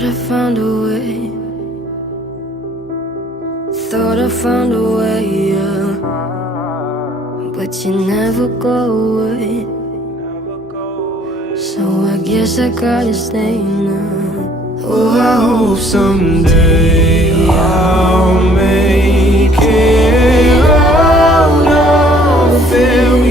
Thought I found a way. Thought I found a way, yeah. But you never go away. So I guess I gotta stay now. Oh, I hope someday I'll make it out of here.